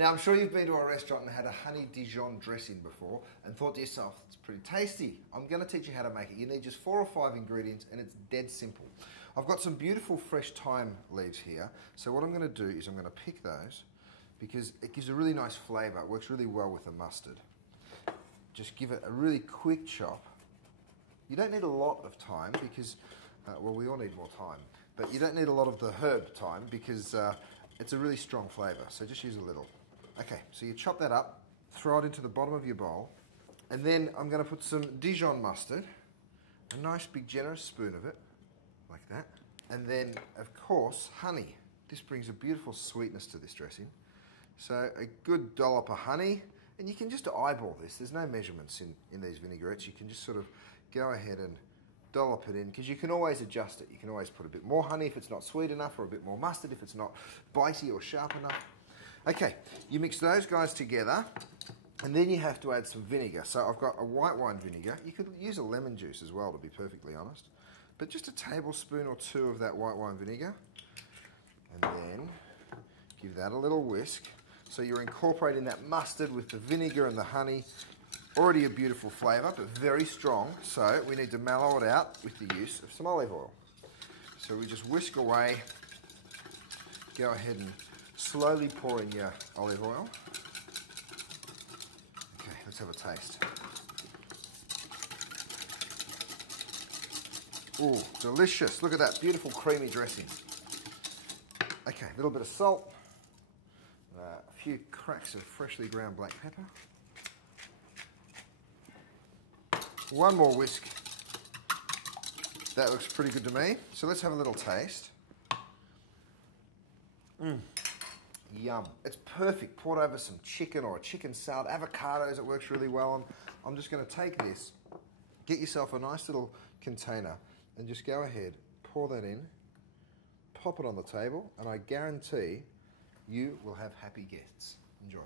Now, I'm sure you've been to a restaurant and had a honey Dijon dressing before and thought to yourself, it's pretty tasty. I'm going to teach you how to make it. You need just 4 or 5 ingredients and it's dead simple. I've got some beautiful fresh thyme leaves here. So what I'm going to do is I'm going to pick those because it gives a really nice flavour. It works really well with the mustard. Just give it a really quick chop. You don't need a lot of thyme because, well, we all need more thyme. But you don't need a lot of the herb thyme because it's a really strong flavour. So just use a little. Okay, so you chop that up, throw it into the bottom of your bowl, and then I'm going to put some Dijon mustard, a nice big generous spoon of it, like that. And then, of course, honey. This brings a beautiful sweetness to this dressing. So a good dollop of honey, and you can just eyeball this. There's no measurements in these vinaigrettes. You can just sort of go ahead and dollop it in, because you can always adjust it. You can always put a bit more honey if it's not sweet enough, or a bit more mustard if it's not bitey or sharp enough. Okay, you mix those guys together, and then you have to add some vinegar. So I've got a white wine vinegar. You could use a lemon juice as well, to be perfectly honest. But just a tablespoon or 2 of that white wine vinegar. And then give that a little whisk. So you're incorporating that mustard with the vinegar and the honey. Already a beautiful flavour, but very strong. So we need to mellow it out with the use of some olive oil. So we just whisk away. Go ahead and slowly pour in your olive oil. Okay, let's have a taste. Ooh, delicious. Look at that beautiful creamy dressing. Okay, a little bit of salt. A few cracks of freshly ground black pepper. One more whisk. That looks pretty good to me. So let's have a little taste. Yum. It's perfect. Poured over some chicken or a chicken salad. Avocados, it works really well on. I'm just going to take this, get yourself a nice little container, and just go ahead, pour that in, pop it on the table, and I guarantee you will have happy guests. Enjoy.